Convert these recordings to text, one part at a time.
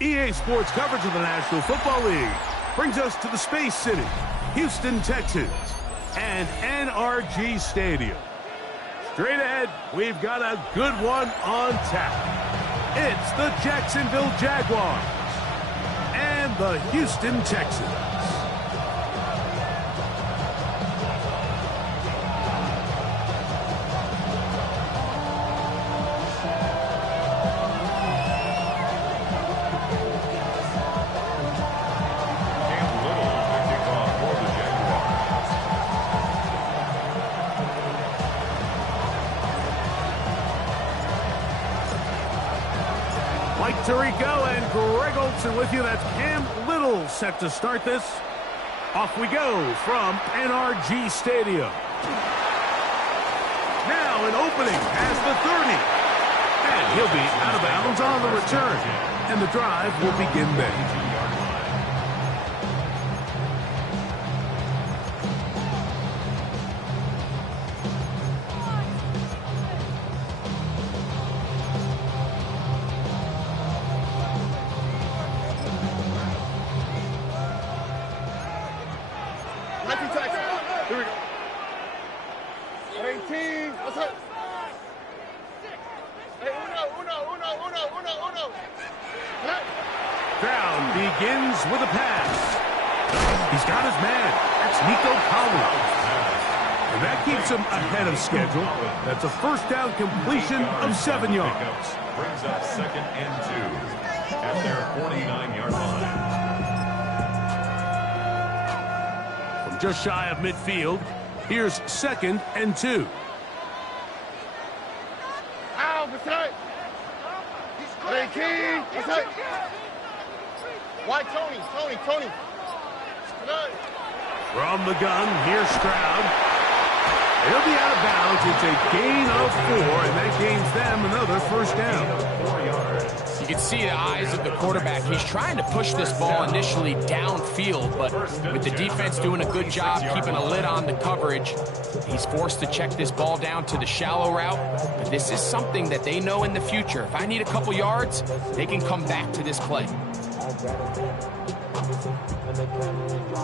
EA Sports coverage of the National Football League brings us to the Space City, Houston, Texas, and NRG Stadium. Straight ahead, we've got a good one on tap. It's the Jacksonville Jaguars and the Houston Texans. Tirico and Greg Olson with you. That's Cam Little set to start this. Off we go from NRG Stadium. Now an opening as the 30. And he'll be out of bounds on the return. And the drive will begin then. Begins with a pass. He's got his man. That's Nico Collins. And that keeps him ahead of schedule. That's a first down completion of 7 yards. Brings up 2nd and 2 at their 49-yard line. From just shy of midfield, here's 2nd and 2. Why, Tony? From the gun, here's Stroud. He'll be out of bounds. It's a gain of 4, and that gains them another first down. You can see the eyes of the quarterback. He's trying to push this ball initially downfield, but with the defense doing a good job keeping a lid on the coverage, he's forced to check this ball down to the shallow route. But this is something that they know in the future. If I need a couple yards, they can come back to this play.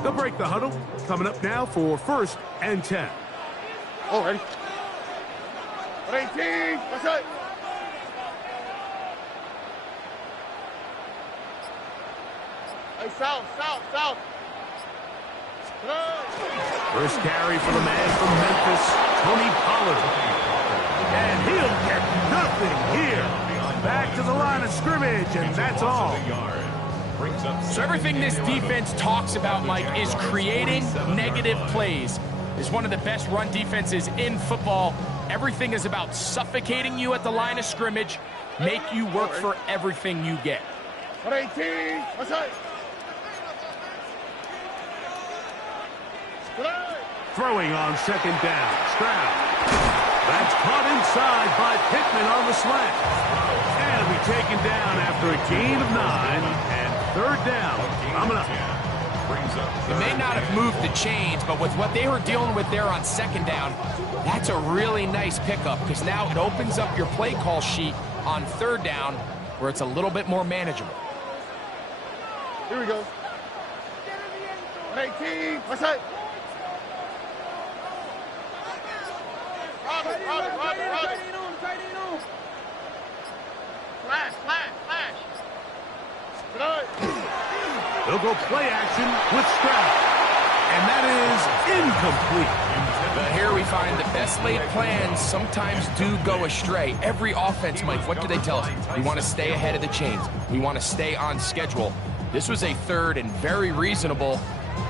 They'll break the huddle. Coming up now for 1st and 10. Oh, ready? 18. What's up? Hey, south. First carry for the man from Memphis, Tony Pollard. And he'll get nothing here. Back to the line of scrimmage, and that's all. So everything this defense talks about, Mike, is creating negative plays. It's one of the best run defenses in football. Everything is about suffocating you at the line of scrimmage, make you work for everything you get. 18. What's up? Throwing on 2nd down, Stroud. That's caught inside by Pittman on the slant. And will be taken down after a gain of 9 and 3rd down. Coming up. They may not have moved the chains, but with what they were dealing with there on 2nd down, that's a really nice pickup because now it opens up your play call sheet on 3rd down where it's a little bit more manageable. Here we go. 18. What's up? Robert. Flash. They'll go play action with Stroud. And that is incomplete. But here we find the best laid plans sometimes do go astray. Every offense, Mike, what do they tell us? We want to stay ahead of the chains. We want to stay on schedule. This was a 3rd and very reasonable.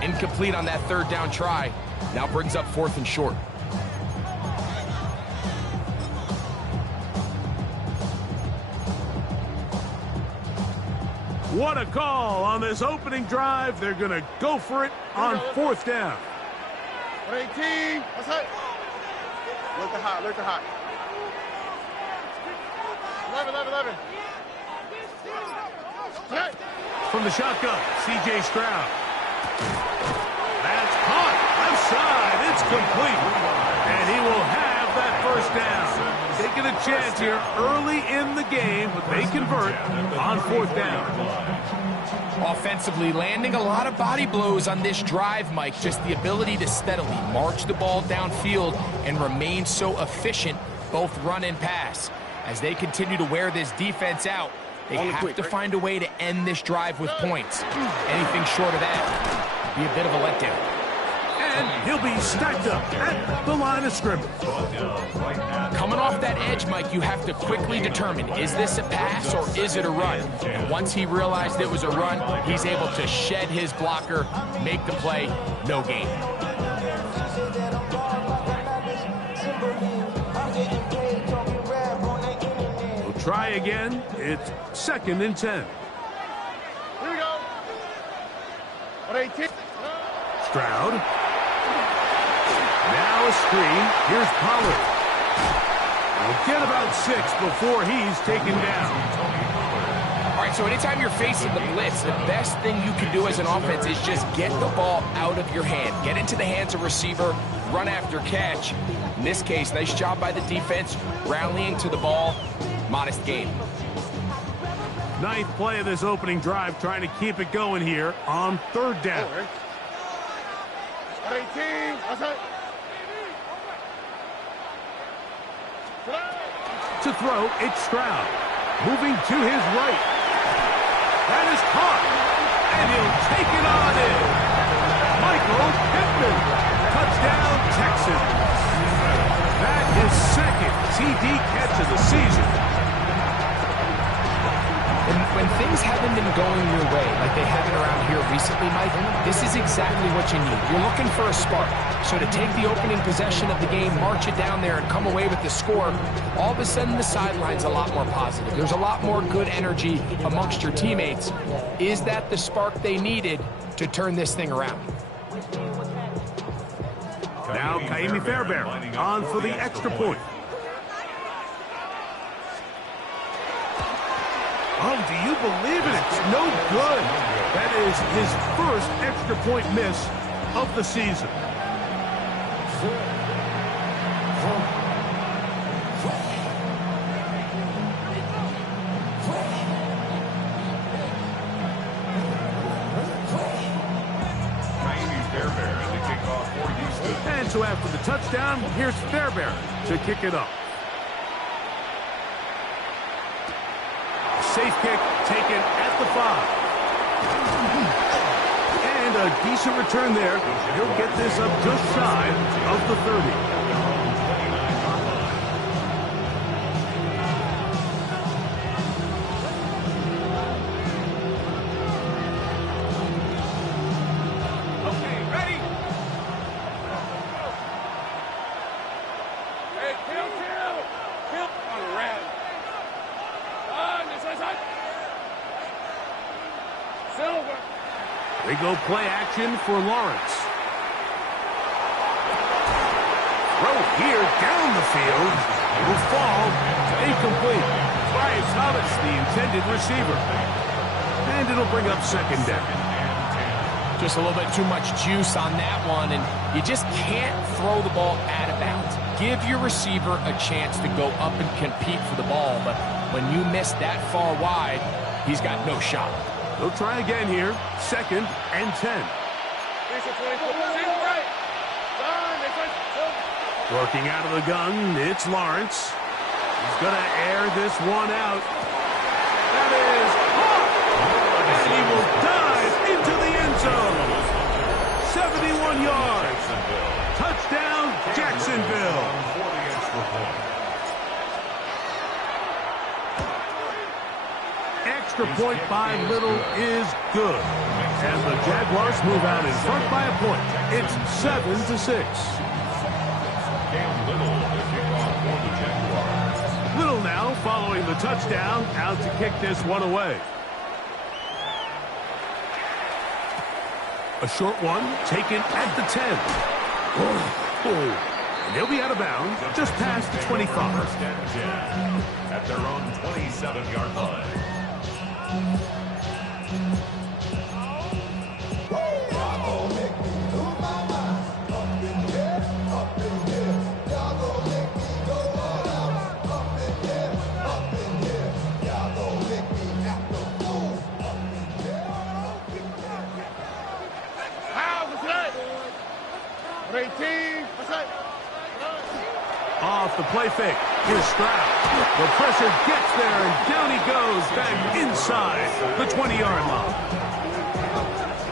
Incomplete on that 3rd down try. Now brings up 4th and short. What a call on this opening drive. They're going to go for it on 4th down. 18. What's up? Look at hot. 11. From the shotgun, C.J. Stroud. That's caught left side. It's complete. And he will have that first down. Taking a chance here early in the game, but they convert on 4th down. Offensively, landing a lot of body blows on this drive, Mike. Just the ability to steadily march the ball downfield and remain so efficient, both run and pass. As they continue to wear this defense out, they have to find a way to end this drive with points. Anything short of that would be a bit of a letdown. And he'll be stacked up at the line of scrimmage. Coming off that edge, Mike, you have to quickly determine, is this a pass or is it a run? And once he realized it was a run, he's able to shed his blocker, make the play, no gain. We'll try again. It's 2nd and 10. Here we go. 118. Stroud. Now a screen. Here's Pollard. We'll get about 6 before he's taken down. All right, so anytime you're facing the blitz, the best thing you can do as an offense is just get the ball out of your hand. Get into the hands of receiver, run after catch. In this case, nice job by the defense, rallying to the ball. Modest gain. 9th play of this opening drive, trying to keep it going here on 3rd down. 118. Outside. To throw, it's Stroud. Moving to his right. That is caught. And he'll take it on in. Michael Pittman. Touchdown, Texans. That is 2nd TD catch of the season. When things haven't been going your way like they haven't around here recently, Mike, this is exactly what you need. You're looking for a spark. So to take the opening possession of the game, march it down there, and come away with the score, all of a sudden the sideline's a lot more positive. There's a lot more good energy amongst your teammates. Is that the spark they needed to turn this thing around? Now Kaimi Fairbairn on for the extra point. Oh, do you believe it? It's no good. That is his first extra point miss of the season. And so after the touchdown, here's Fairbairn to kick it up. Safe kick taken at the 5. And a decent return there. He'll get this up just shy of the 30. They go play action for Lawrence. Throw here down the field. Will fall incomplete. Brian Thomas, the intended receiver. And it'll bring up 2nd down. Just a little bit too much juice on that one, and you just can't throw the ball out of bounds. Give your receiver a chance to go up and compete for the ball, but when you miss that far wide, he's got no shot. They'll try again here. 2nd and 10. Working out of the gun, it's Lawrence. He's going to air this one out. That is caught! And he will dive into the end zone. 71 yards. Touchdown, Jacksonville. Extra point by Little is good. And the Jaguars move out in front by a point. It's 7-6. Little now following the touchdown, out to kick this one away. A short one taken at the 10. And they'll be out of bounds just past the 25. At their own 27-yard line. the play fake. Here's Stroud. The pressure gets there, and down he goes back inside the 20-yard line.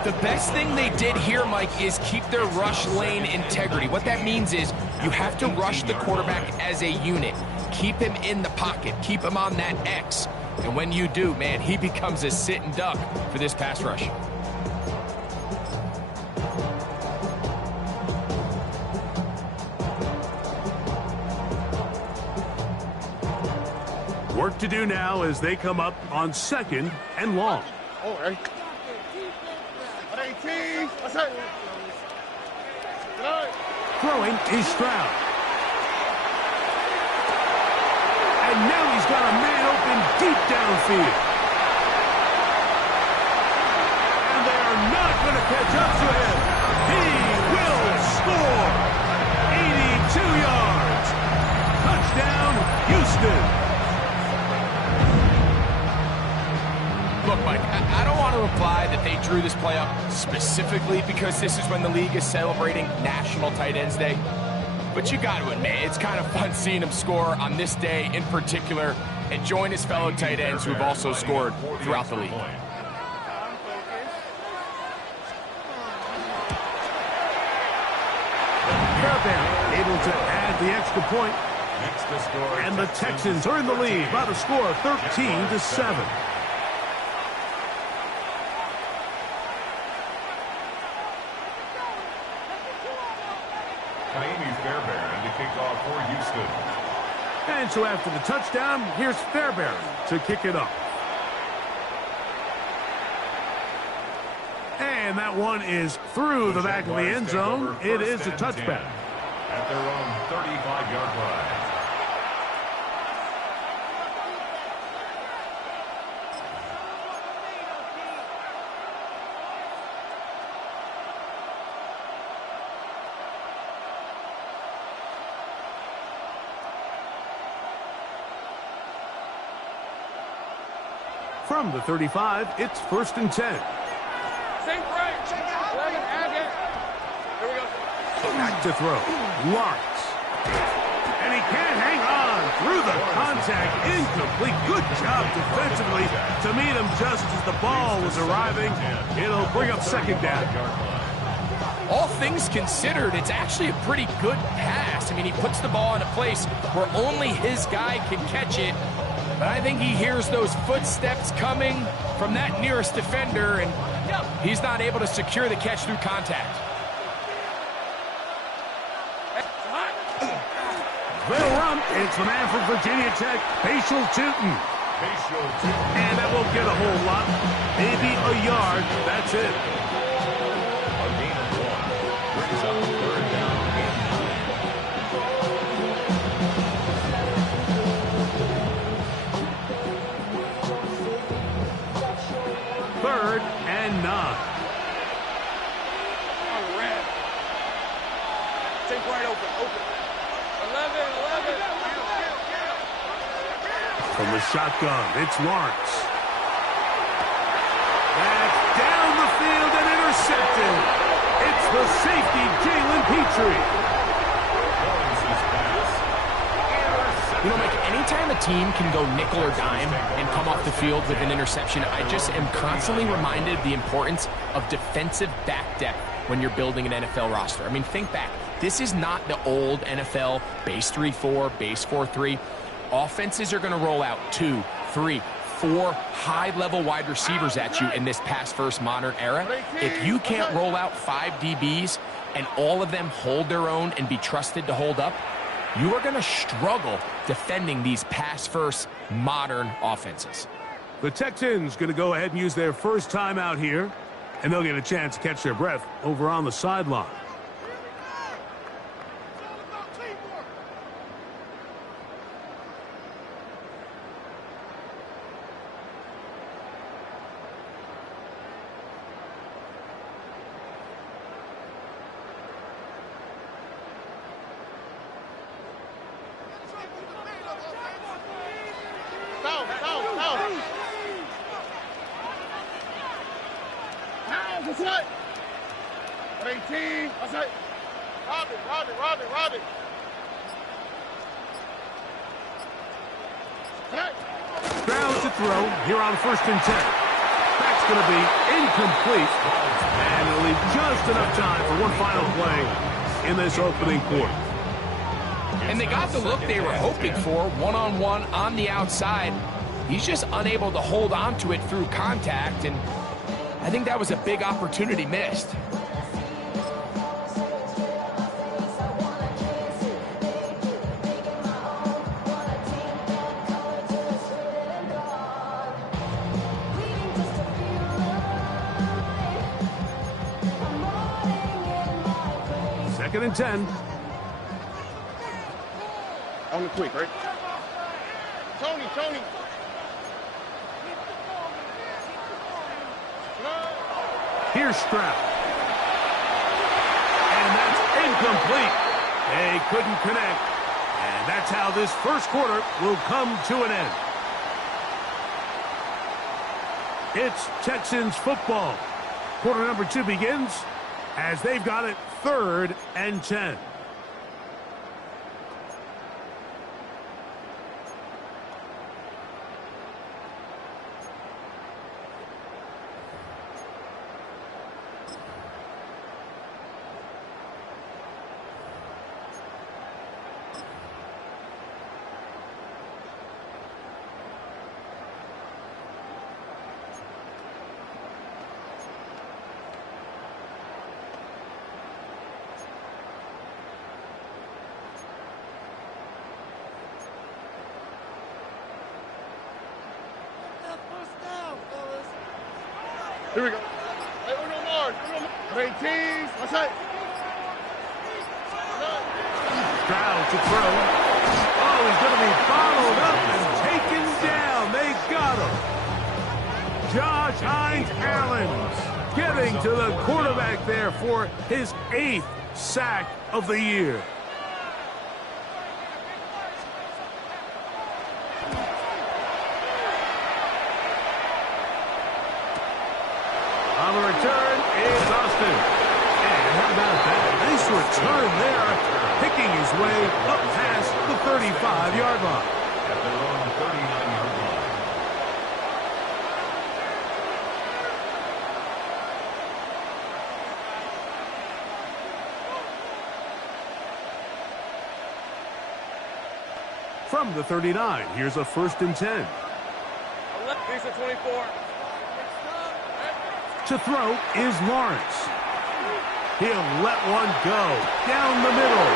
The best thing they did here, Mike, is keep their rush lane integrity. What that means is you have to rush the quarterback as a unit. Keep him in the pocket. Keep him on that X. And when you do, man, he becomes a sitting duck for this pass rush. Work to do now as they come up on 2nd and long. All right. 18. That's it. Throwing is Stroud. And now he's got a man open deep downfield. And they are not going to catch up to him. He will score. 82 yards. Touchdown, Houston. Look, Mike, I don't want to imply that they drew this play up specifically because this is when the league is celebrating National Tight Ends Day. But you got to admit, it's kind of fun seeing him score on this day in particular and join his fellow tight ends who have also scored throughout the league. Fairbairn able to add the extra point. And the Texans are in the lead by the score of 13-7. And so after the touchdown, here's Fairbairn to kick it off. And that one is through the back of the end zone. It is a touchback. At their own 35-yard line. From the 35, it's 1st and 10. Same right. 11, add it. Here we go. Back to throw. Lawrence. And he can't hang on through the contact. Incomplete. Good job defensively to meet him just as the ball was arriving. It'll bring up 2nd down. All things considered, it's actually a pretty good pass. I mean, he puts the ball in a place where only his guy can catch it. But I think he hears those footsteps coming from that nearest defender, and he's not able to secure the catch through contact. They'll run. It's the man from Virginia Tech, Facial Tootin. And that won't get a whole lot. Maybe a yard. That's it. A gain of 1 brings up 3rd down. 3rd and 9. Take right open. 11. From the shotgun, it's Lawrence. That's down the field and intercepted. It's the safety, Jalen Petrie. You know, Mike, anytime a team can go nickel or dime and come off the field with an interception, I just am constantly reminded of the importance of defensive back depth when you're building an NFL roster. I mean, think back. This is not the old NFL base 3-4, base 4-3. Offenses are going to roll out 2, 3, 4 high-level wide receivers at you in this pass-first modern era. If you can't roll out 5 DBs and all of them hold their own and be trusted to hold up, you are going to struggle defending these pass-first modern offenses. The Texans going to go ahead and use their first timeout here, and they'll get a chance to catch their breath over on the sideline. That's it. 18. That's it. Rob it. Stroud to throw here on 1st and 10. That's going to be incomplete. And it'll leave just enough time for one final play in this opening quarter. And they got the look they were hoping for, one-on-one on the outside. He's just unable to hold on to it through contact, and I think that was a big opportunity missed. Second and 10. On the quick, right? Tony. Here's Stroud. And that's incomplete. They couldn't connect. And that's how this first quarter will come to an end. It's Texans football. Quarter number 2 begins as they've got it 3rd and 10. Here we go. Hey, Uno Mars. 18. What's that? Stroud to throw. Oh, he's going to be followed up and taken down. They got him. Josh Hines-Allen getting to the quarterback there for his 8th sack of the year. On the return is Austin. And how about that? Nice return there, picking his way up past the 35-yard line. At their own 39-yard line. From the 39, here's a 1st and 10. Piece of 24. To throw is Lawrence. He'll let one go down the middle.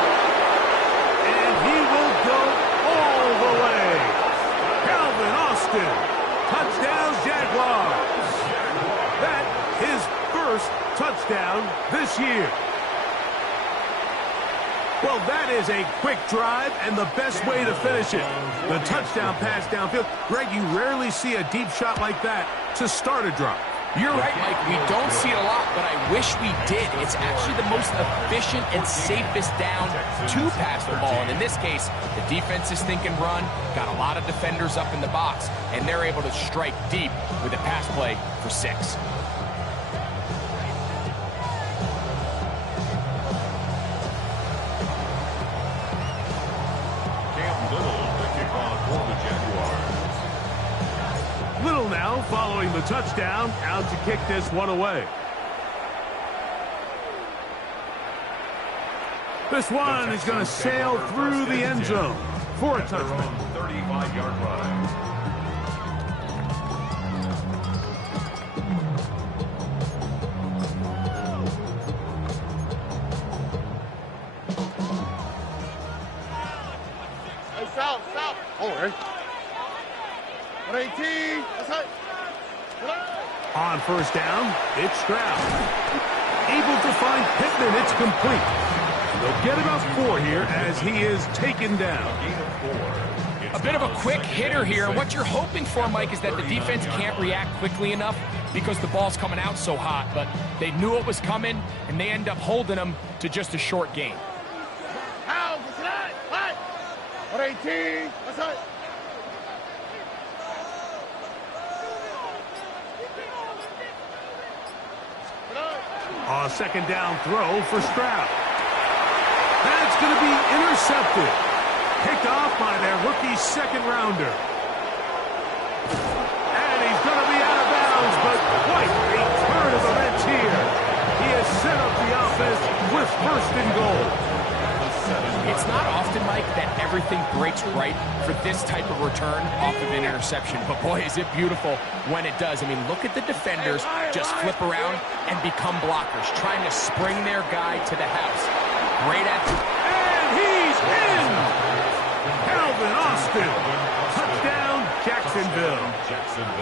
And he will go all the way. Calvin Austin. Touchdown Jaguars. That his first touchdown this year. Well, that is a quick drive and the best way to finish it. The touchdown pass downfield. Greg, you rarely see a deep shot like that to start a drive. You're right, Mike. We don't see it a lot, but I wish we did. It's actually the most efficient and safest down to pass the ball. And in this case, the defense is thinking run, got a lot of defenders up in the box, and they're able to strike deep with a pass play for 6. Little now following the touchdown, out to kick this one away. This one is going to sail through the end zone for a touchdown. 35-yard run. Hey, south. Oh, hey. 18. What's that? On 1st down, it's Stroud. Able to find Pittman. It's complete. They'll get about 4 here as he is taken down. A bit of a quick hitter here. What you're hoping for, Mike, is that the defense can't react quickly enough because the ball's coming out so hot. But they knew it was coming, and they end up holding them to just a short gain. How? What's that? What? 18. What's that? A 2nd down throw for Stroud. That's going to be intercepted. Picked off by their rookie 2nd rounder. And he's going to be out of bounds, but quite a turn of events here. He has set up the offense with first and goal. It's not often, Mike, that everything breaks right for this type of return off of an interception. But, boy, is it beautiful when it does. I mean, look at the defenders just flip around and become blockers, trying to spring their guy to the house. Great effort. And he's in! Calvin Austin. Touchdown, Jacksonville.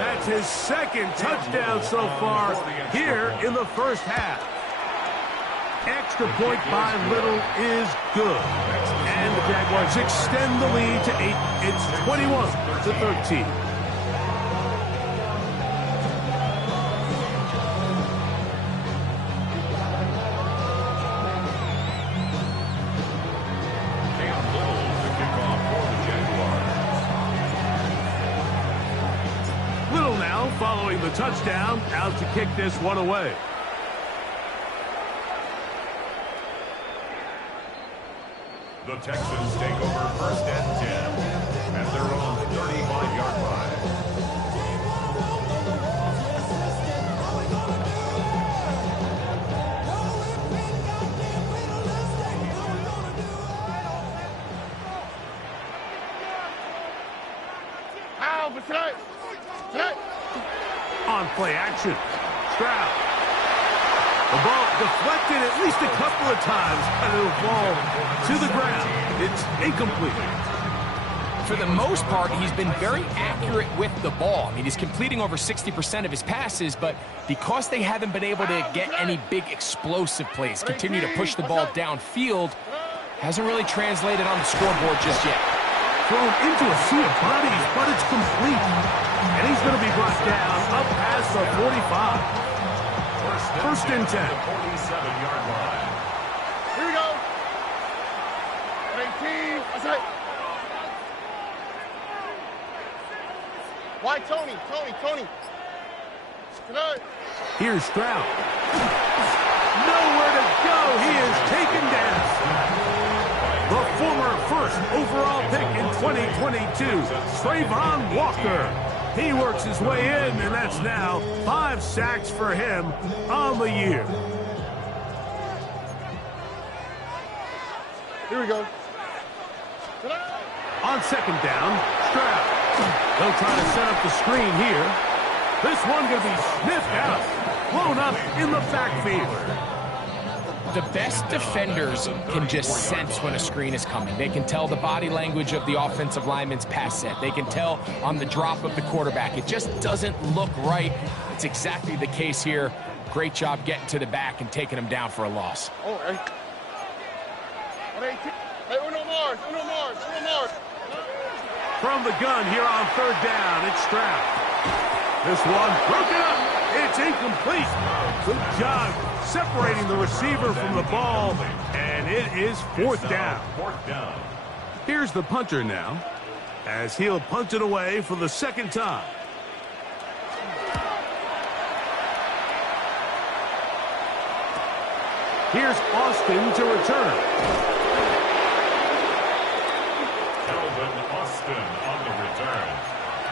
That's his second touchdown so far here in the first half. Extra point by Little is good. And the Jaguars extend the lead to 8. It's 21-13. Little now following the touchdown, out to kick this one away. The Texans take over first and 10 at their own 35-yard line. On play action, Stroud. The ball deflected at least a couple of times, and it'll fall to the ground. It's incomplete. For the most part, he's been very accurate with the ball. I mean, he's completing over 60% of his passes, but because they haven't been able to get any big explosive plays, continue to push the ball downfield, hasn't really translated on the scoreboard just yet. Thrown into a sea of bodies, but it's complete. And he's going to be brought down up past the 45. First and 10. 47-yard line. Here we go. 18. That's right. Why Tony? Tonight. Here's Stroud. Nowhere to go. He is taken down. The former first overall pick in 2022, Trayvon Walker. He works his way in, and that's now 5 sacks for him on the year. Here we go. On second down, Stroud. They'll try to set up the screen here. This one going to be sniffed out, blown up in the backfield. The best defenders can just sense when a screen is coming. They can tell the body language of the offensive lineman's pass set. They can tell on the drop of the quarterback. It just doesn't look right. It's exactly the case here. Great job getting to the back and taking him down for a loss. Oh, hey, uno Mars. From the gun here on third down, it's Stroud. This one broken up. It's incomplete. Good job separating the receiver from the ball, and it is fourth down. Here's the punter now, as he'll punt it away for the second time. Here's Austin to return. Calvin Austin on the return.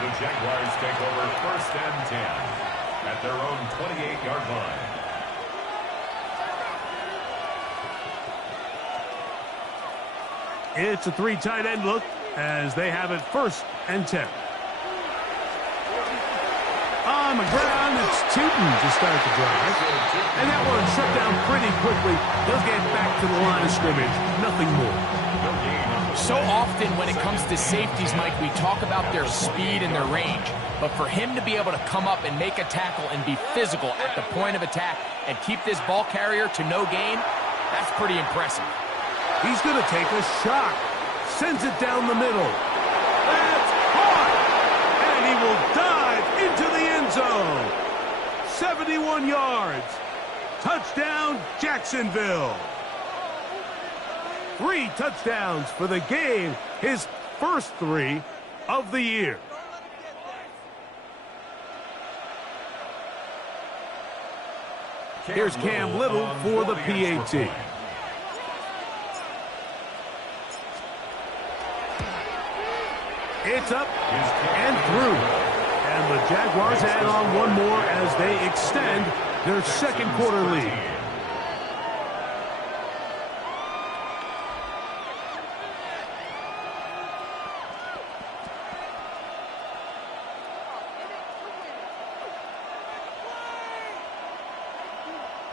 The Jaguars take over first and 10 at their own 28-yard line. It's a 3 tight end look as they have it first and 10. On the ground, it's Tootin to start the drive. And that one shut down pretty quickly. He'll get back to the line of scrimmage. Nothing more. So often when it comes to safeties, Mike, we talk about their speed and their range. But for him to be able to come up and make a tackle and be physical at the point of attack and keep this ball carrier to no gain, that's pretty impressive. He's going to take a shot. Sends it down the middle. That's caught. And he will dive into the end zone. 71 yards. Touchdown, Jacksonville. 3 touchdowns for the game. His first 3 of the year. Here's Cam Little for the PAT. It's up and through. And the Jaguars add on one more as they extend their second quarter lead.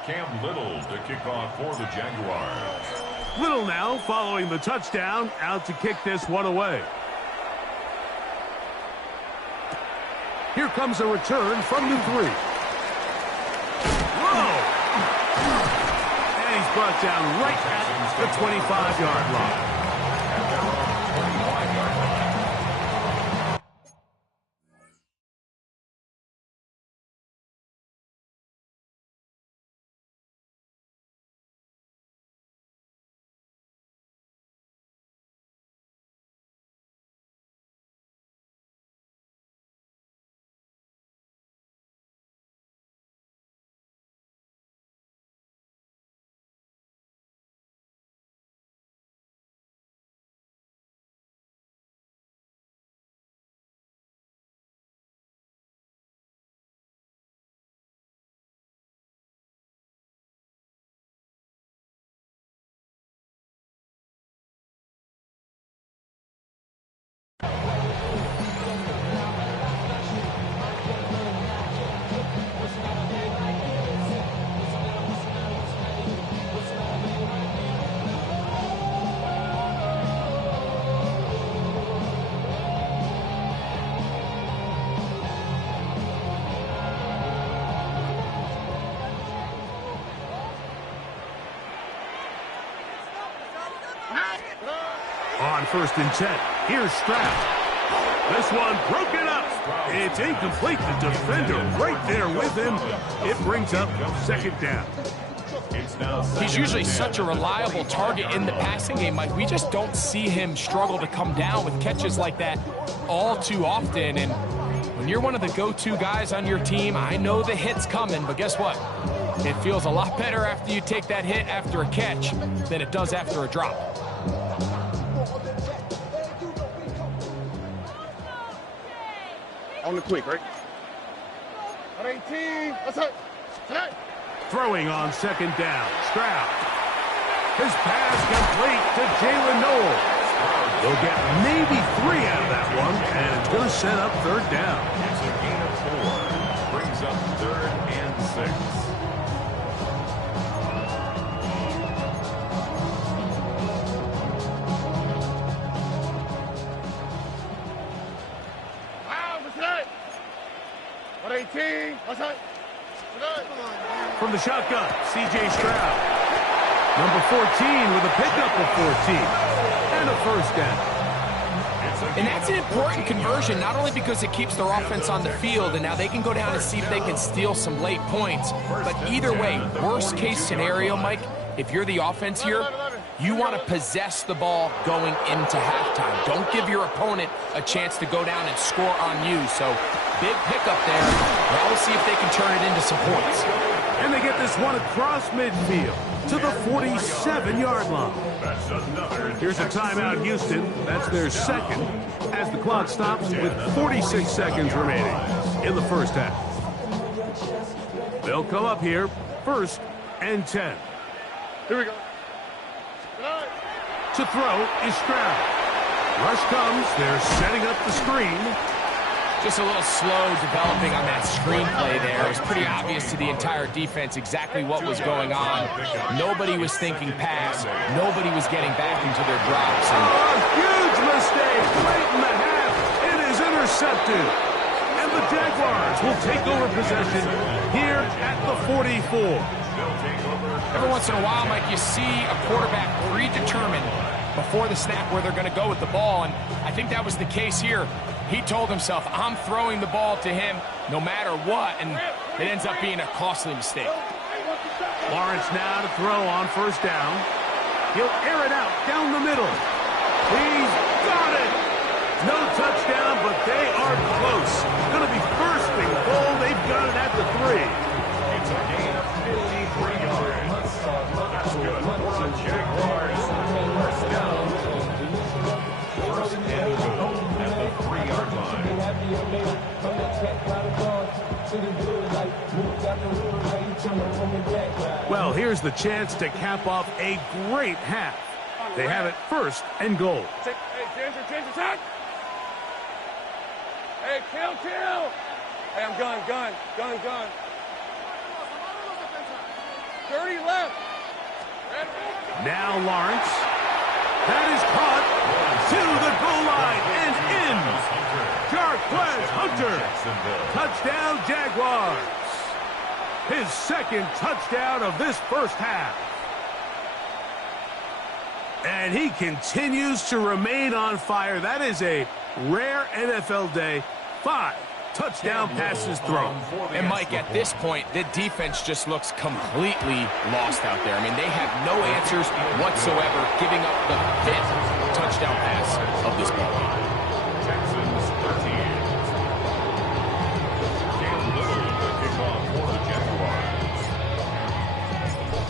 Cam Little to kick off for the Jaguars. Little now following the touchdown, out to kick this one away. Here comes a return from Yr3. Whoa! And he's brought down right at the 25-yard line. On 1st and 10, here's Stroud. This one broken up. It's incomplete. The defender right there with him. It brings up 2nd down. He's usually such a reliable target in the passing game, Mike. We just don't see him struggle to come down with catches like that all too often. And when you're one of the go-to guys on your team, I know the hit's coming, but guess what? It feels a lot better after you take that hit after a catch than it does after a drop. On the quick, right? 18. What's up? Throwing on 2nd down. Stroud. His pass complete to Jalen Noel. They'll get maybe 3 out of that one, and it's going to set up 3rd down. It's a gain of 4. Brings up 3rd and 6. From the shotgun, C.J. Stroud. Number 14 with a pickup of 14. And a 1st down. And that's an important conversion, not only because it keeps their offense on the field, and now they can go down and see if they can steal some late points. But either way, worst case scenario, Mike, if you're the offense here, you want to possess the ball going into halftime. Don't give your opponent a chance to go down and score on you. So big pickup there. Now we'll see if they can turn it into some points. And they get this one across midfield to the 47-yard line. Here's a timeout, Houston. That's their 2nd as the clock stops with 46 seconds remaining in the 1st half. They'll come up here 1st and 10. Here we go. To throw is Stroud. Rush comes. They're setting up the screen. Just a little slow developing on that screenplay there. It was pretty obvious to the entire defense exactly what was going on. Nobody was thinking pass. Nobody was getting back into their drops. And a huge mistake late in the half. It is intercepted. And the Jaguars will take over possession here at the 44. Every once in a while, Mike, you see a quarterback predetermined before the snap where they're going to go with the ball, and I think that was the case here. He told himself, I'm throwing the ball to him no matter what, and it ends up being a costly mistake. Lawrence now to throw on 1st down. He'll air it out down the middle. He's got it! No touchdown, but they are close. Going to be 1st and goal. They've got it at the 3. It's a gain of 53 yards. That's good for the Jaguars. 1st down. 1st and goal at the 3-yard line. Well, here's the chance to cap off a great half. They have it 1st and goal. Hey, Ginger, attack! Hey, kill! Hey, I'm gun. 30 left. Now Lawrence. That is caught to the goal line and in. Jarquez Hunter. Touchdown, Jaguars. His 2nd touchdown of this first half. And he continues to remain on fire. That is a rare NFL day. 5 touchdown passes thrown. And Mike, at this point, the defense just looks completely lost out there. I mean, they have no answers whatsoever, giving up the 5th touchdown pass of this ball game. Texans 13. Cam Little, the kickoff for the Jaguars.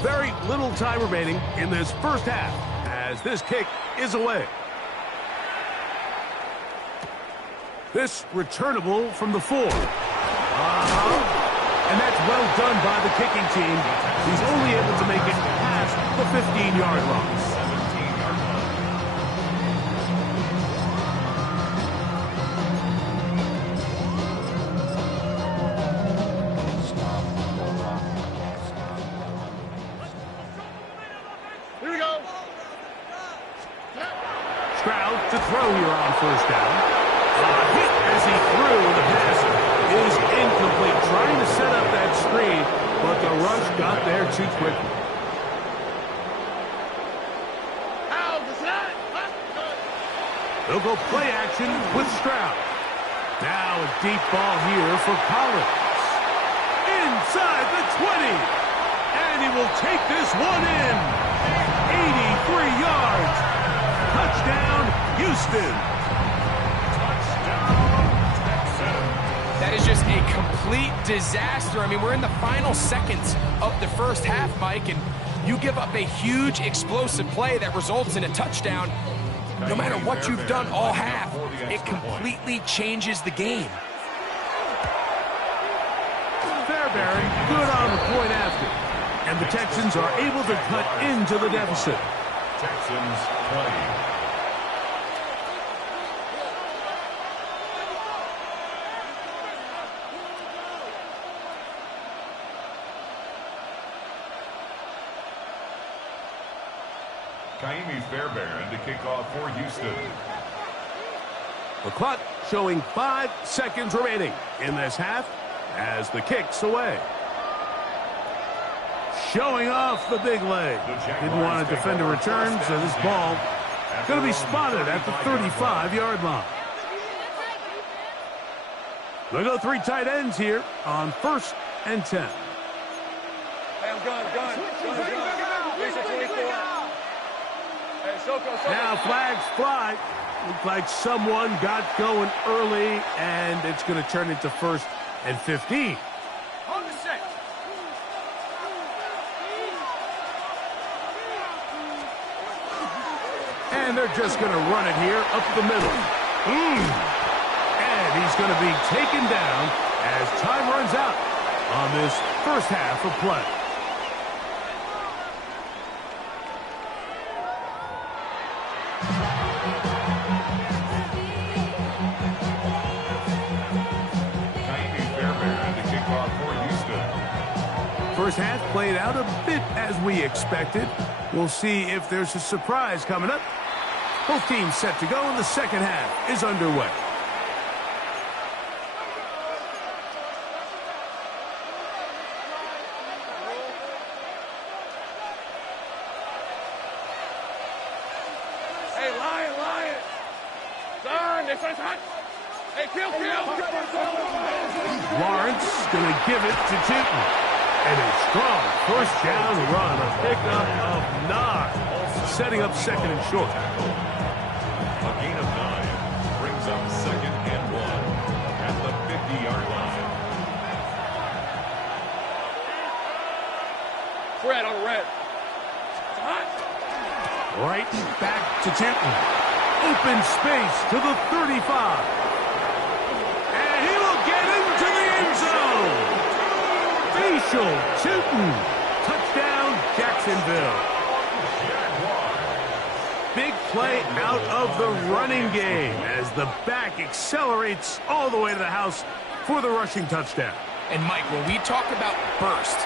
Very little time remaining in this first half as this kick is away. This returnable from the 4. And that's well done by the kicking team. He's only able to make it past the 15-yard line. 17-yard line. Here we go. Stroud to throw here on 1st down. Hit as he threw, the pass is incomplete. Trying to set up that screen, but the rush got there too quickly. They'll go play action with Stroud. Now a deep ball here for Collins. Inside the 20. And he will take this one in. 83 yards. Touchdown, Houston. That is just a complete disaster. I mean, we're in the final seconds of the first half, Mike, and you give up a huge explosive play that results in a touchdown. No matter what you've done all half, it completely changes the game. Fairbairn good on the point after. And the Texans are able to cut into the deficit. Texans 20. Fairbairn to kick off for Houston. The clock showing 5 seconds remaining in this half as the kick's away. Showing off the big leg. Didn't want to defend a return, so this ball going to be spotted at the 35-yard line. They'll go 3 tight ends here on 1st and 10. Hey, I'm gun. Now flags fly. Looks like someone got going early, and it's going to turn into 1st and 15. On the 6. And they're just going to run it here up the middle. And he's going to be taken down as time runs out on this first half of play. First half played out a bit as we expected. We'll see if there's a surprise coming up. Both teams set to go, and the second half is underway. Hey, Lion. Turn, this one's hot. Hey, kill. Lawrence going to give it to Tootin. And a strong first down run, a pickup of 9, setting up 2nd and short. A gain of 9 brings up 2nd and 1 at the 50-yard line. Fred on the red. Right back to Tootin. Open space to the 35. And he will get into the end zone. Marshall shooting. Touchdown, Jacksonville. Big play out of the running game as the back accelerates all the way to the house for the rushing touchdown. And Mike, when we talk about burst,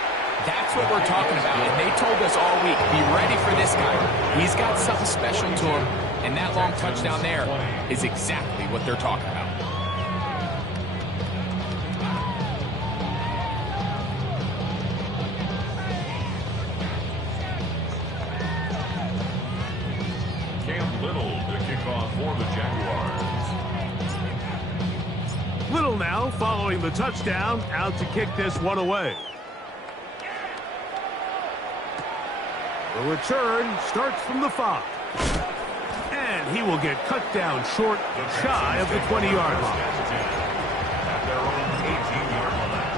that's what we're talking about. And they told us all week, be ready for this guy. He's got something special to him. And that long touchdown there is exactly what they're talking about. For the Jaguars. Little now following the touchdown, out to kick this one away. The return starts from the 5. And he will get cut down short, shy of the 20-yard line. At their own 18-yard line.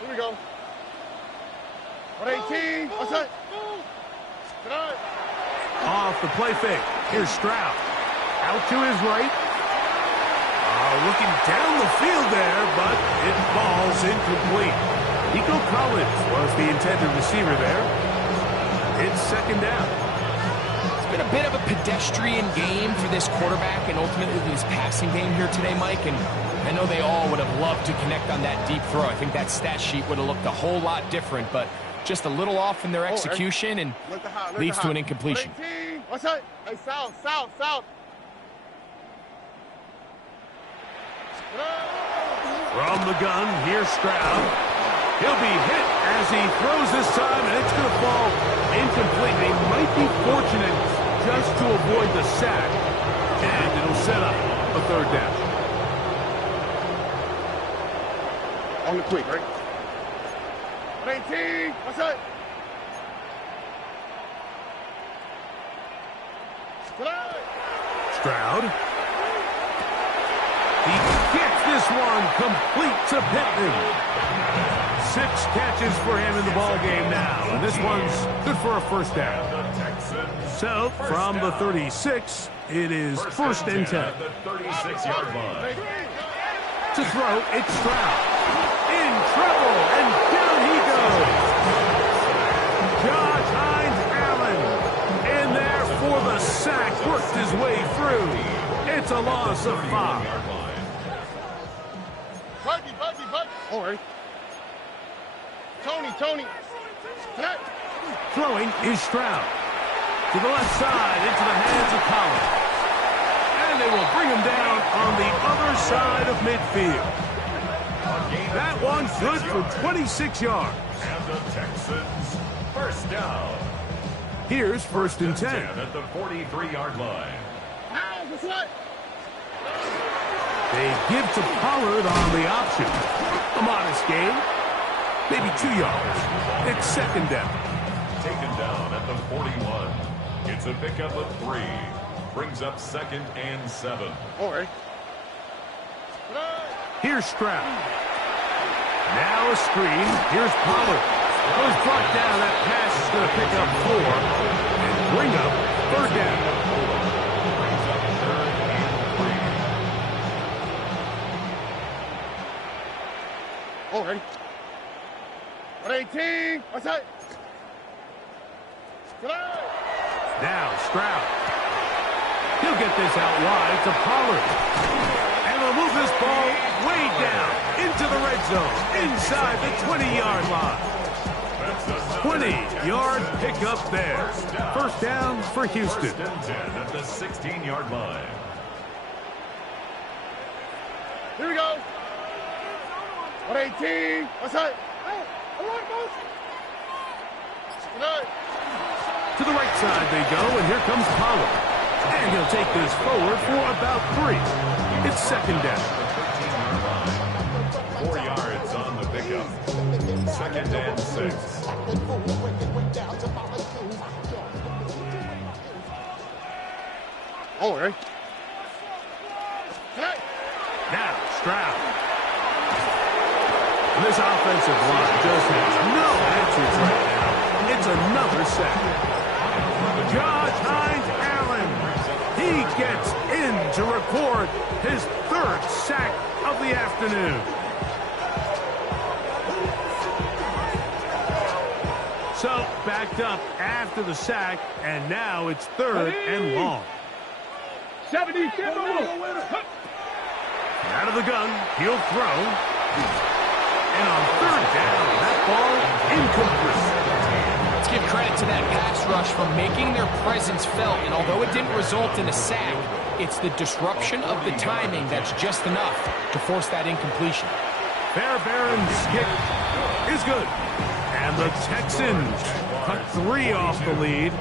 Here we go. 118. What's that? Off the play fake. Here's Stroud. Out to his right. Looking down the field there, but it falls incomplete. Nico Collins was the intended receiver there. It's second down. It's been a bit of a pedestrian game for this quarterback and ultimately this passing game here today, Mike. And I know they all would have loved to connect on that deep throw. I think that stat sheet would have looked a whole lot different, but just a little off in their execution and leads to an incompletion. What's that? Hey, south. From the gun, here's Stroud. He'll be hit as he throws this time, and it's going to fall incomplete. They might be fortunate just to avoid the sack, and it'll set up a third down. On the quick, right? 118. What's that? Stroud. He gets this one complete to Pittman. 6 catches for him in the ball game now, and this one's good for a first down. So from the 36, it is first and 10. The 36-yard line. To throw, it's Stroud. In trouble, and down he goes. Josh Hines-Allen in there for the sack, worked his way through. It's a loss of 5. Buggy. All right. Tony. Throwing is Stroud. To the left side, into the hands of Collins. And they will bring him down on the other side of midfield. That one's good for 26 yards. And the Texans first down. Here's first and 10. At the 43-yard line. They give to Pollard on the option. A modest gain. Maybe 2 yards. It's second down. Taken down at the 41. It's a pickup of 3. Brings up second and 7. All right. Here's Stroud. Now a screen. Here's Pollard. Goes brought down. That pass is going to pick up 4 and bring up third down. Brings up third and 3. All right. 118. What's that? Now Stroud. He'll get this out wide to Pollard. And will move this ball way down into the red zone, inside the 20-yard line. 20-yard pickup there. First down for Houston. First and 10 at the 16-yard line. Here we go. 118. What's that? To the right side they go, and here comes Pollard. And he'll take this forward for about 3. It's second down. 4 yards on the pickup. Second and 6. All right. Now Stroud. And this offensive line just has no answers right now. It's another sack. Josh Hines-Allen. He gets in to record his 3rd sack of the afternoon. So, backed up after the sack, and now it's 3rd and long. 70, Out of the gun, he'll throw. And on 3rd down, that ball incomplete. Let's give credit to that pass rush for making their presence felt, and although it didn't result in a sack, it's the disruption of the timing that's just enough to force that incompletion. Fairbairn's kick is good. And the Texans cut 3 off the lead,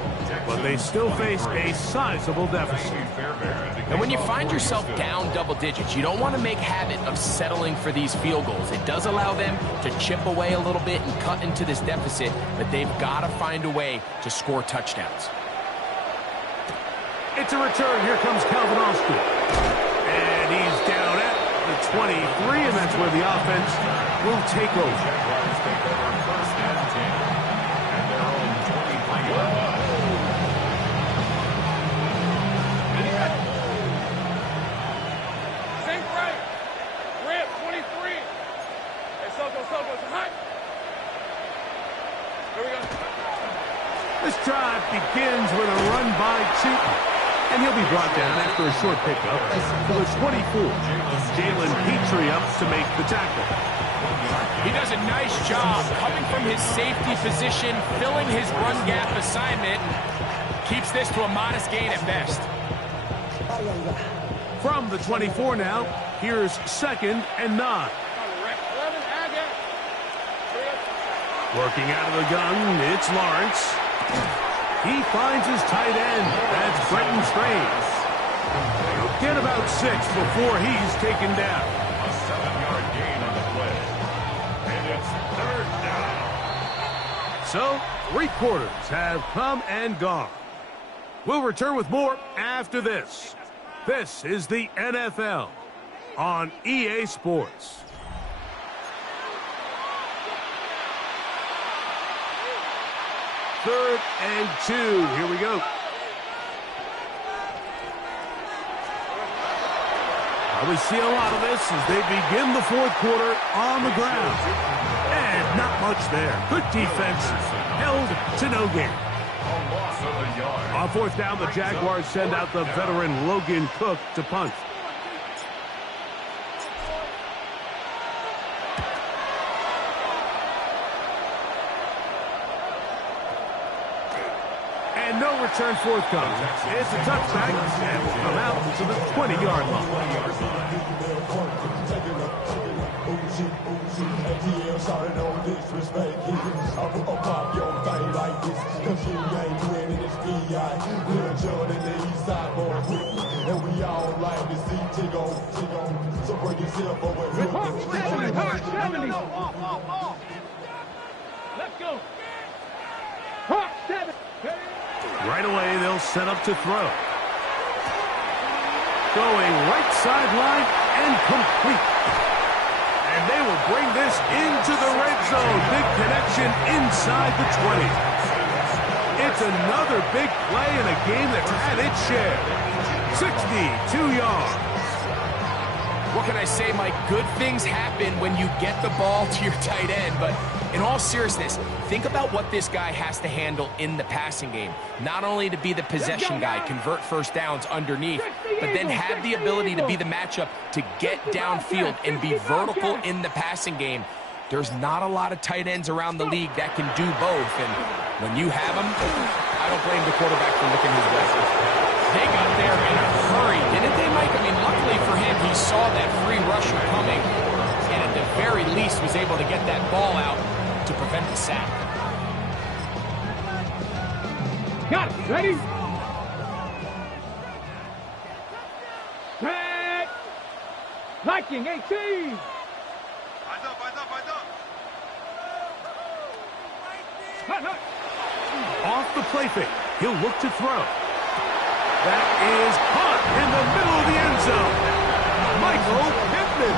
but they still face a sizable deficit. And when you find yourself down double digits, you don't want to make habit of settling for these field goals. It does allow them to chip away a little bit and cut into this deficit, but they've got to find a way to score touchdowns. It's a return. Here comes Calvin Austin. And he's down at the 23, and that's where the offense will take over. This drive begins with a run by Chutin, and he'll be brought down after a short pickup to the 24. Jalen Petrie up to make the tackle. He does a nice job coming from his safety position, filling his run gap assignment, keeps this to a modest gain at best. From the 24 now, here's 2nd and 9. Working out of the gun, it's Lawrence. He finds his tight end. That's Brenton Strange. Get about 6 before he's taken down. A 7-yard gain on the play. And it's 3rd down. So, 3 quarters have come and gone. We'll return with more after this. This is the NFL on EA Sports. Third and 2. Here we go. We see a lot of this as they begin the 4th quarter on the ground. And not much there. Good defense. Held to no gain. On 4th down, the Jaguars send out the veteran Logan Cook to punt. And no return forthcoming. It's a touchback and will come out to the 20-yard line. Let's go. Right away, they'll set up to throw. Going right sideline and complete. And they will bring this into the red zone. Big connection inside the 20. It's another big play in a game that's had its share. 62 yards. What can I say, Mike? Good things happen when you get the ball to your tight end, but in all seriousness, think about what this guy has to handle in the passing game. Not only to be the possession guy, convert first downs underneath, but then have the ability to be the matchup to get downfield and be vertical in the passing game. There's not a lot of tight ends around the league that can do both, and when you have them, I don't blame the quarterback for looking his way. They got there in a hurry, didn't they, Mike? I mean, luckily for him, he saw that free rusher coming, and at the very least was able to get that ball out to prevent the sack. Got it. Ready? Set. Viking 18. Off the play fake. He'll look to throw. That is caught in the middle of the end zone. Michael Pittman.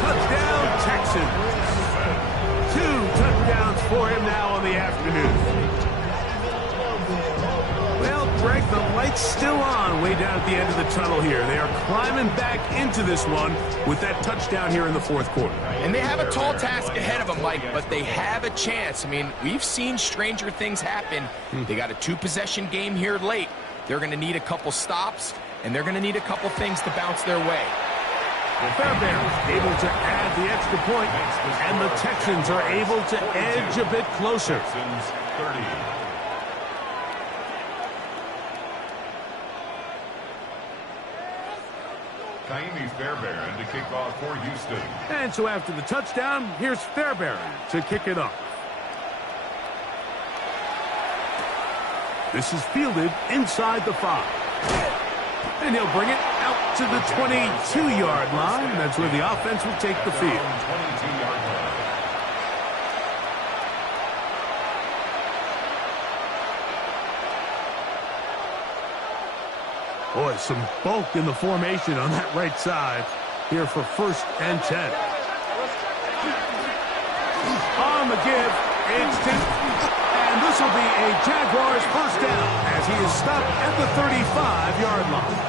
Touchdown, Texans. 2 touchdowns for him now on the afternoon. Well, Greg, the light's still on way down at the the end of the tunnel here. They are climbing back into this one with that touchdown here in the fourth quarter. And they have a tall task ahead of them, Mike, but they have a chance. I mean, we've seen stranger things happen. They got a 2-possession game here late. They're going to need a couple stops, and they're going to need a couple things to bounce their way. Fairbairn able to add the extra point, and the Texans are able to edge a bit closer. Texans 30. Fairbairn to kick off for Houston. And so after the touchdown, here's Fairbairn to kick it off. This is fielded inside the 5. And he'll bring it out to the 22-yard line. That's where the offense will take the field. 22-yard line. Boy, some bulk in the formation on that right side here for 1st and 10. On the give, it's tipped, and this will be a Jaguars first down as he is stopped at the 35-yard line.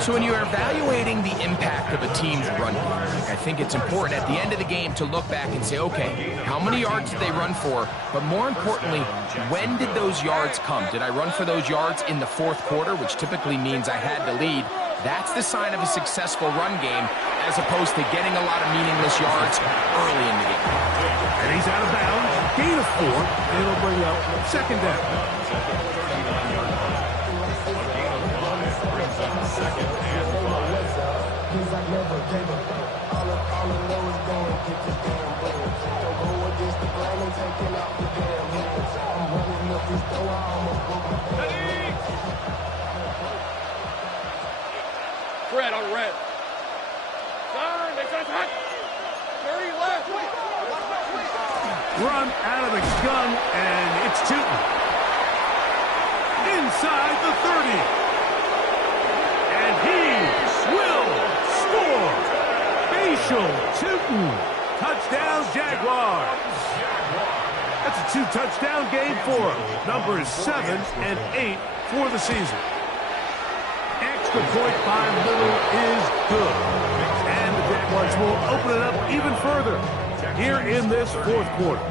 So when you're evaluating the impact of a team's run, I think it's important at the end of the game to look back and say, okay, how many yards did they run for? But more importantly, when did those yards come? Did I run for those yards in the fourth quarter, which typically means I had the lead? That's the sign of a successful run game, as opposed to getting a lot of meaningless yards early in the game. And he's out of bounds, gain of 4, and it'll bring up 2nd down. Second and 5. Red on red. Turn, they said hot. 30 left. Run out of the gun, and it's Tootin. Inside the 30. And he will score. Facial Tootin. Touchdown, Jaguars. That's a 2-touchdown game for him. Numbers 7 and 8 for the season. Extra point by Little is good. And the Jaguars will open it up even further here in this fourth quarter.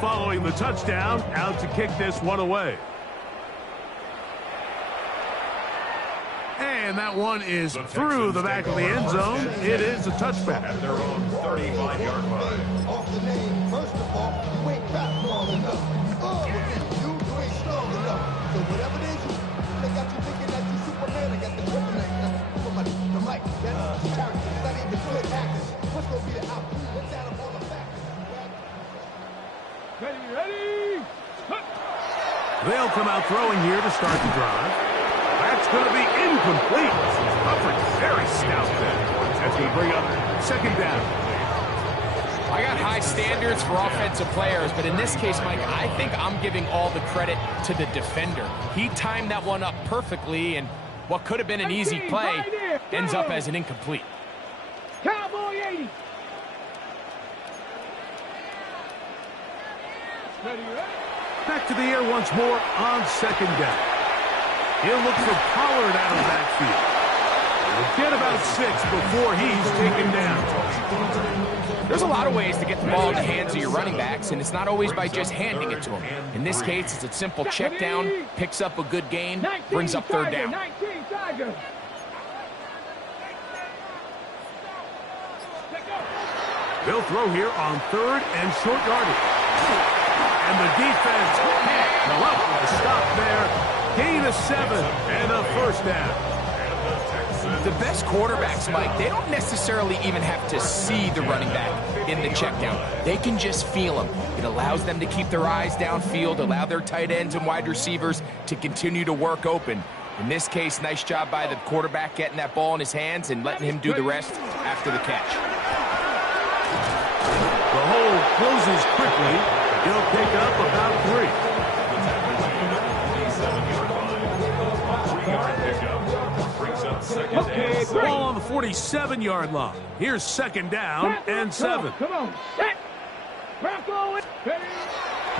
Following the touchdown, out to kick this one away. And that one is through the back of the end zone. It is a touchback. At their own 35-yard line. Off the name, first of all, you ain't fat long enough. You ain't strong enough. So whatever it is, they got you thinking that you Superman. I got the kryptonite. Somebody, the mic, that's character. Not even good actors. What's going to be the outcome? Let's add up all the factors. Ready? They'll come out throwing here to start the drive. That's going to be incomplete. Humphrey, very stout there. That's going to bring up 2nd down. I got high standards for offensive players, but in this case, Mike, I think I'm giving all the credit to the defender. He timed that one up perfectly, and what could have been an easy play ends up as an incomplete. Cowboy 80. Back to the air once more on 2nd down. He'll look for Pollard out of the backfield. He'll get about 6 before he's taken down. There's a lot of ways to get the ball in the hands of your running backs, and it's not always by just handing it to them. In this case, it's a simple check down, picks up a good gain, brings up 3rd down. They'll throw here on 3rd and short yardage. And the defense can't come up with a stop there. Gain of 7 and a 1st down. The best quarterbacks, Mike, they don't necessarily even have to see the running back in the check down. They can just feel him. It allows them to keep their eyes downfield, allow their tight ends and wide receivers to continue to work open. In this case, nice job by the quarterback getting that ball in his hands and letting him do the rest after the catch. The hole closes quickly. He'll pick up about 3. Second and 7. Ball on the 47-yard line. Here's second down and 7. Come on. Set.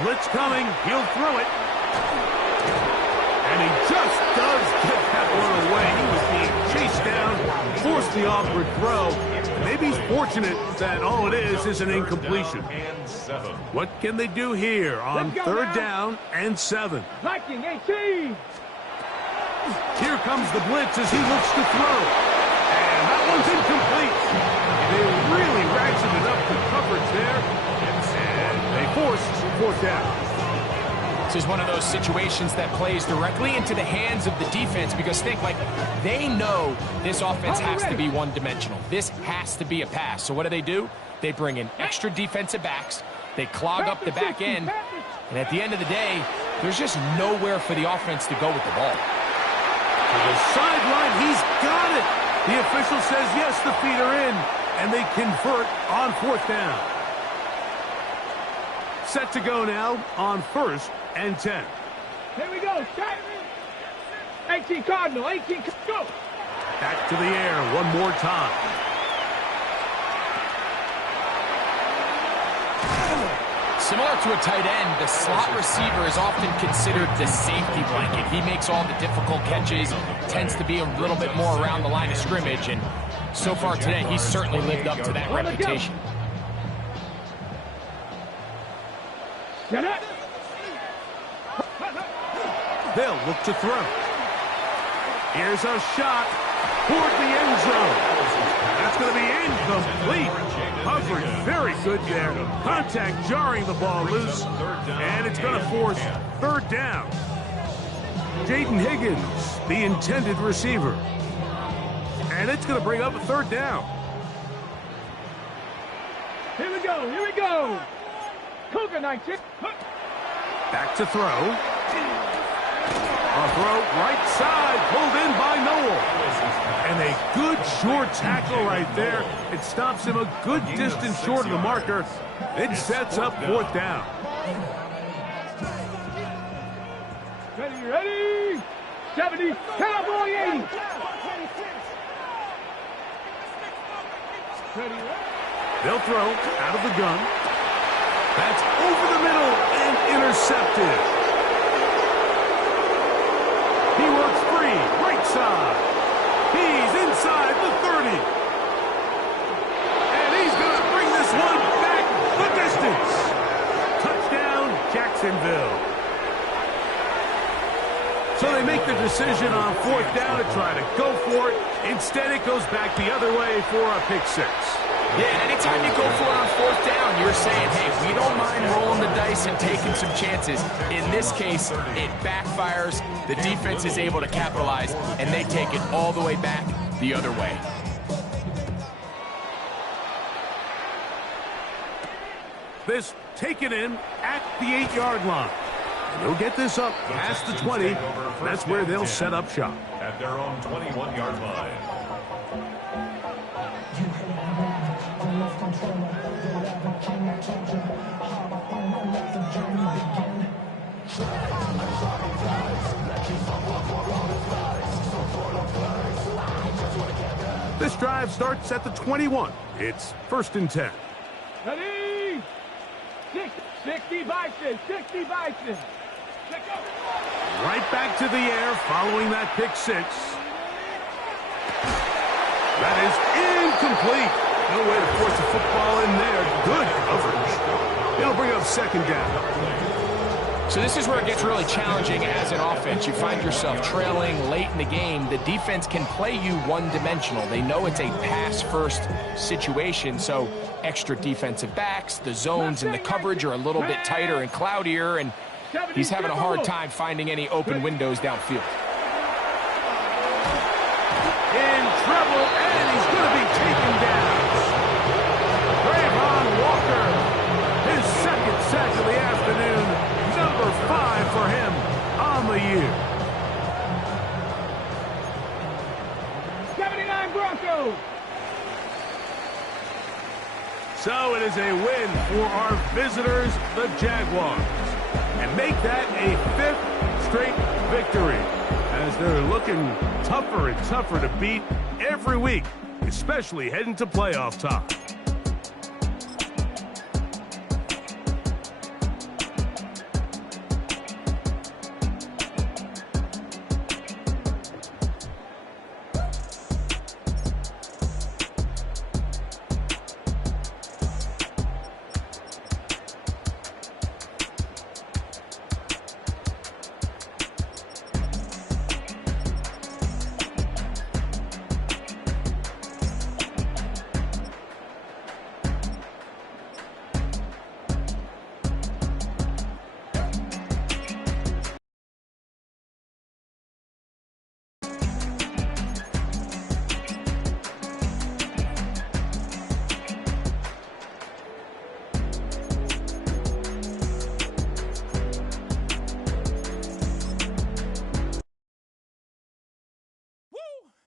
Blitz coming. He'll throw it. And he just does get that one away. He was being chased down, forced the awkward throw. Maybe he's fortunate that all it is an incompletion. What can they do here on third down and 7? Viking 18. Here comes the blitz as he looks to throw. And that one's incomplete. They really ratcheted up the coverage there. And they forced fourth down. This is one of those situations that plays directly into the hands of the defense because think, like, they know this offense has to be one-dimensional. This has to be a pass. So what do? They bring in extra defensive backs. They clog up the back end. And at the end of the day, there's just nowhere for the offense to go with the ball. To the sideline, he's got it. The official says yes, the feet are in, and they convert on fourth down. Set to go now on 1st and 10. Here we go. 18 Cardinal. 18. Go. Back to the air one more time. Similar to a tight end, the slot receiver is often considered the safety blanket. He makes all the difficult catches, tends to be a little bit more around the line of scrimmage, and so far today, he's certainly lived up to that reputation. They'll look to throw. Here's a shot toward the end zone. That's going to be incomplete. Coverage very good there. Contact jarring the ball loose. And it's going to force third down. Jaden Higgins, the intended receiver. And it's going to bring up a third down. Here we go. Here we go. Cougar 19. Back to throw. A throw right side, pulled in by Noel. And a good short tackle right there. It stops him a good distance short of the marker. It sets up fourth down. Ready. 70. Cowboy 80. They'll throw out of the gun. That's over the middle and intercepted. He works free, right side. He's inside the 30. And he's going to bring this one back the distance. Touchdown, Jacksonville. So they make the decision on fourth down to try to go for it. Instead, it goes back the other way for a pick six. Yeah, and anytime you go for it on fourth down, you're saying, hey, we don't mind rolling the dice and taking some chances. In this case, it backfires. The defense is able to capitalize, and they take it all the way back the other way. This taken in at the 8-yard line. And they'll get this up past the 20. That's where they'll set up shop. At their own 21-yard line. This drive starts at the 21. It's 1st and 10. Ready. 60 Bison. 60 Bison. Right back to the air following that pick six. That is incomplete. No way to force the football in there. Good coverage. It'll bring up second down. So this is where it gets really challenging as an offense. You find yourself trailing late in the game. The defense can play you one-dimensional. They know it's a pass-first situation, so extra defensive backs, the zones and the coverage are a little bit tighter and cloudier, and he's having a hard time finding any open windows downfield. In trouble, and he's going to be taken down. Trayvon Walker, his second sack of the afternoon. Number 5 for him on the year. 79 Broncos. So it is a win for our visitors, the Jaguars, and make that a 5th straight victory as they're looking tougher and tougher to beat every week, especially heading to playoff time.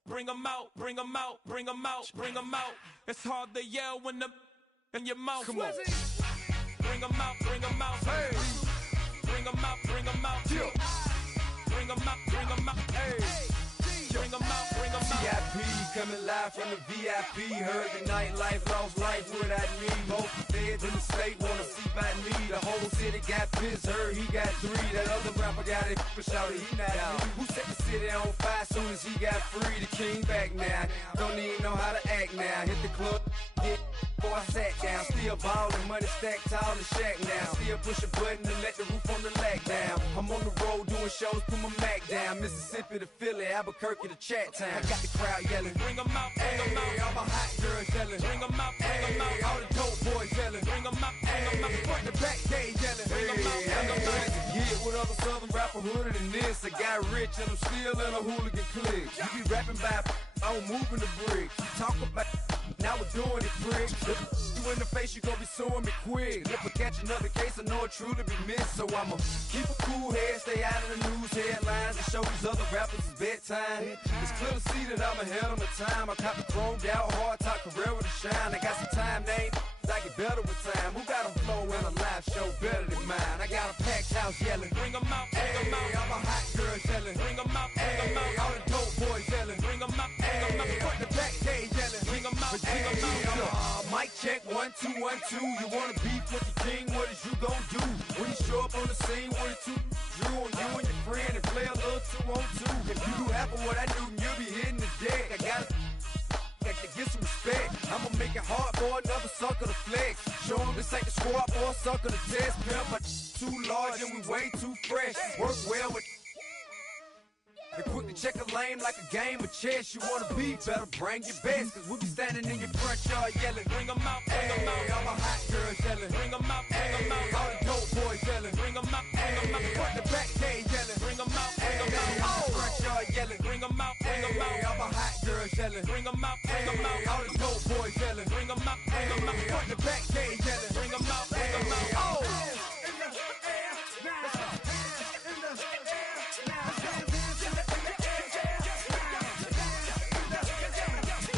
Bring 'em out, bring 'em out, bring 'em out, bring 'em out. It's hard to yell when the in your mouth. Come on. Bring 'em out, bring 'em out. Hey. Bring 'em out, bring 'em out. Yeah. Bring 'em out, bring 'em out. Hey. Bring 'em out, bring 'em out. VIP coming live from the VIP. Heard the nightlife, lost life without me. Both feds in the state wanna see by me. The whole city got pissed, heard he got 3. That other rapper got it for shouted, he not out. Who set the city on fire soon as he got free? The king back now. Don't even know how to act now. Hit the club, get before I sat down. Still ballin', money stacked tall and shack now. Still push a button to let the roof on the lag down. I'm on the road doing shows, put my Mac down. Mississippi to Philly, Albuquerque to Chat Town. I got the crowd yelling, bring 'em out, bring 'em out. All my hot girls yelling, bring 'em out, bring 'em out. All the dope boys yelling, bring 'em out, bring 'em out. Front to back, they yelling, bring 'em out, bring 'em out. Get with other southern rapper hooded than this. I got rich and I'm still in a hooligan clique. You be rapping by, I'm moving the bricks. You talk about, now we're doing it, prick. You in the face, you gon' be suing me quick. If I catch another case, I know it truly be missed. So I'ma keep a cool head, stay out of the news headlines, and show these other rappers it's bedtime. It's clear to see that I'm ahead of my time. I cop the chromed out, hard top career with a shine. I got some time, name. I get better with time. Who got a flow and a live show better than mine? I got a packed house yelling, bring 'em out, bring 'em out. All my hot girls yelling, bring 'em out, bring 'em out. All the dope boys yelling, bring 'em out, bring 'em out. Front the back, they yelling, bring 'em out, bring 'em out. Mic check, 1 2 1 2. You wanna beef with the king? What is you gon' do when you show up on the scene with a 2 Drew on you and your friend and play a little 2 on 2? If you do half of what I do, you'll be hitting the deck. I gotta to get some respect. I'ma make it hard for another sucker to flex. Show him this ain't the squad for a sucker to test. Pimp, but too large and we way too fresh. Work well with and quickly check a lane like a game of chess. You wanna be better, bring your best. Cause we'll be standing in your front yard yelling, bring 'em out, bring 'em out. All my hot girls yelling, bring 'em out, bring 'em out. All the dope boys yelling, bring 'em out, bring 'em out. Front the back, they yelling, bring 'em out, bring 'em out. All the front yard yelling, bring 'em out, bring 'em out. All my hot girls yelling, bring 'em out, bring 'em out. All the dope boys yelling, bring 'em out, bring 'em out. Front the back, they yelling, bring 'em out.